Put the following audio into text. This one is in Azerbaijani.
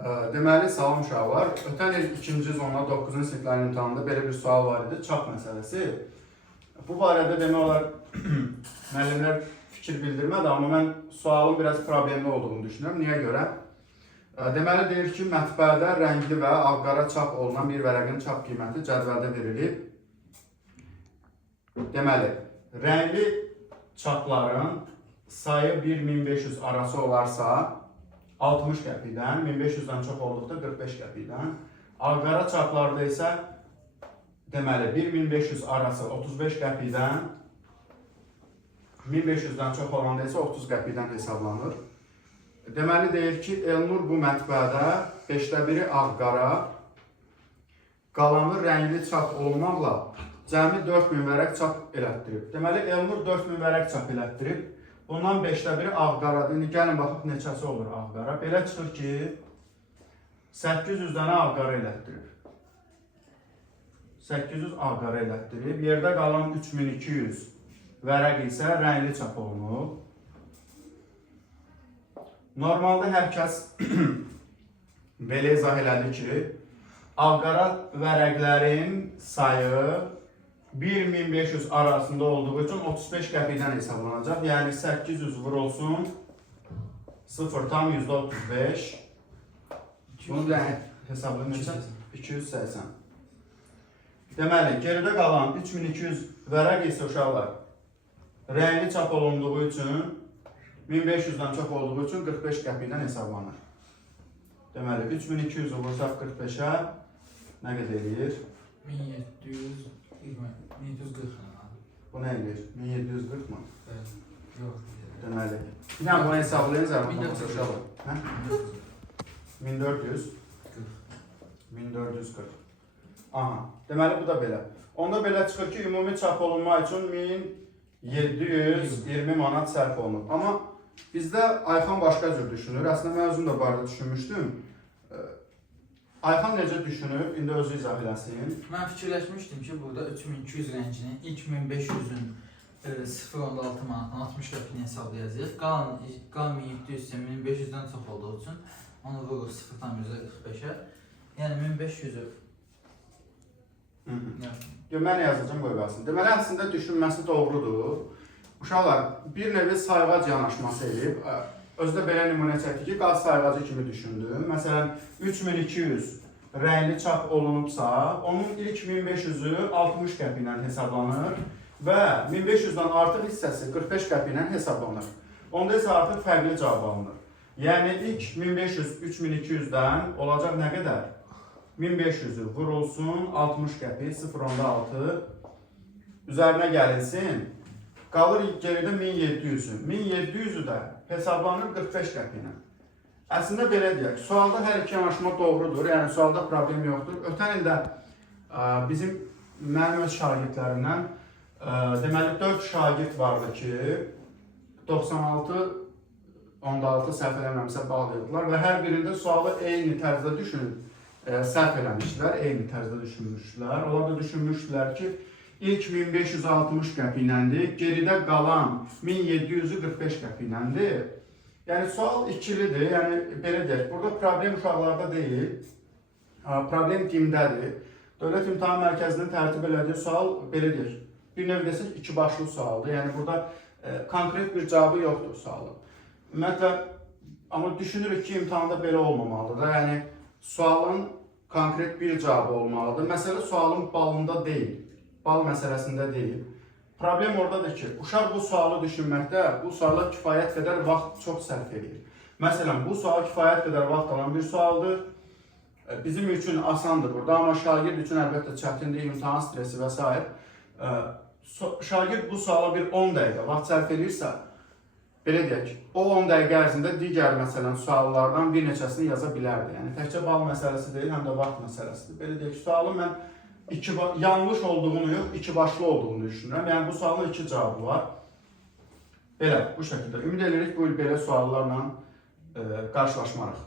Deməli, salam uşaqlar. Ötən il 2-ci zonda 9-cu siniflərin imtahanında belə bir sual var idi, çap məsələsi. Bu barədə demək olar müəllimlər fikir bildirmədi, amma mən sualın biraz problemli olduğunu düşünürəm. Niyə görə? Deməli, deyir ki, mətbəədə rəngli və ağ-qara çap olunan bir vərəqin çap qiyməti cədvəldə verilib. Deməli, rəngli çapların sayı 1-1500 arası olarsa 60 qəpikdən, 1500-dən çox olduqda 45 qəpikdən. Ağ-qara çaplarda isə deməli 1-1500 arası 35 qəpikdən, 1500-dən çox olanda isə 30 qəpikdən hesablanır. Deməli deyir ki, Elnur bu mətbəədə 5də biri ağ-qara, qalanı rəngli çap olmaqla cəmi 4000 vərəq çap elətdirib. Deməli Elnur 4000 vərəq çap elətdirib. Bundan 5də biri ağ-qaradır. İndi gəlin baxıb neçəsi olur ağ-qara. Belə çıxır ki, 800 dənə ağ-qara elətdirib. 800 ağ-qara elətdirib. Yerdə qalan 3200 vərəq isə rəngli çap olunub. Normalda hər kəs belə izah elədi ki, ağ-qara vərəqlərin sayı 1-1500 arasında olduğu üçün 35 qəpikdən hesablanacaq. Yəni 800 vurulsun 0,35. Bunu da hesablayın. 280. Deməli, geridə qalan 3200 vərəq isə uşaqlar rəngli çap olunduğu üçün 1500-dən çox olduğu üçün 45 qəpikdən hesablanır. Deməli, 3200 vursaq 45-ə nə qədər eləyir? 1740. Bu nə eləyir? 1740 mı? Yox. Deməli. Bir dənə bunu hesablayın zərbədən uşaqlar. 1400. 1440. Aha. Deməli bu da belə. Onda belə çıxır ki, ümumi çap olunma üçün 1720 manat sərf olunub. Amma bizdə Ayxan başqa cür düşünür. Əslində mən özüm də barədə düşünmüşdüm. Ayxan necə düşünüb? İndi özü izah eləsin. Mən fikirləşmişdim ki, burada 3200 rənginin ilk 1500-ün 0.6 manatdan 60 qəpiyini hesablayacağıq. Qalan 1700 isə 1500-dən çox olduğu üçün onu vuruq 0.45-ə. Yəni 1500-ü Mən yazacağım qoy qalsın. Deməli, əslində düşünməsi doğrudur. Uşaqlar, bir nevi sayğac yanaşması eləyib. Özdə belə nümunə çəkdik ki, qaz sayğacı kimi düşündüm. Məsələn, 3200 rəngli çap olunubsa, onun ilk 1500-ü 60 qəpiklə hesablanır və 1500-dən artıq hissəsi 45 qəpiklə hesablanır. Onda isə artıq fərqli cavab alınır. Yəni, ilk 1500 3200-dən olacaq nə qədər? 1500-ü vurulsun 60 qəpik 0.6 üzərinə gəlinsin. Qalır geridə 1700-ü. 1700-ü də hesablanır 45 qəpiklə. Əslində belə deyək, sualda hər iki yanaşma doğrudur, yəni sualda problem yoxdur. Ötən ildə mənim öz şagirdlərimdən deməli 4 şagird vardı ki, 96 səhv eləməmsə bağlayırdılar və hər birində sualı eyni tərzdə düşünüb səhv eləmişdilər, eyni tərzdə düşünmüşdülər. Onlar da düşünmüşdülər ki, ilk 1560 qəpikləndir, geridə qalan 1700-ü 45 qəpikləndir. Yəni, sual ikilidir, yəni belə deyək, burada problem uşaqlarda deyil, problem timdədir. Dövlət İmtahan Mərkəzinin tərtib elədiyi sual, belə deyək, bir növ desək, iki başlı sualdır. Yəni, burada konkret bir cavabı yoxdur sualın. Ümumiyyətlə, amma düşünürük ki, imtahanda belə olmamalıdır da, yəni, sualın konkret bir cavabı olmalıdır. Məsələ sualın balında deyil, bal məsələsində deyil. Problem oradadır ki, uşaq bu sualı düşünməkdə, bu suala kifayət qədər vaxt çox sərf edir. Məsələn, bu sual kifayət qədər vaxt alan bir sualdır. Bizim üçün asandır burada, amma şagird üçün əlbəttə çətindir, imtahan stresi və s. Şagird bu suala bir 10 dəqiqə vaxt sərf edirsə, belə deyək, o 10 dəqiqə ərzində digər məsələn suallardan bir neçəsini yaza bilərdi. Yəni, təkcə bal məsələsi deyil, həm də vaxt məsələsidir. Belə deyək, sualı mən yanlış olduğunu yox, iki başlı olduğunu düşünürəm. Yəni, bu sualın iki cavabı var. Belə, bu şəkildə. Ümid edirik, bu il belə suallarla qarşılaşmarıq.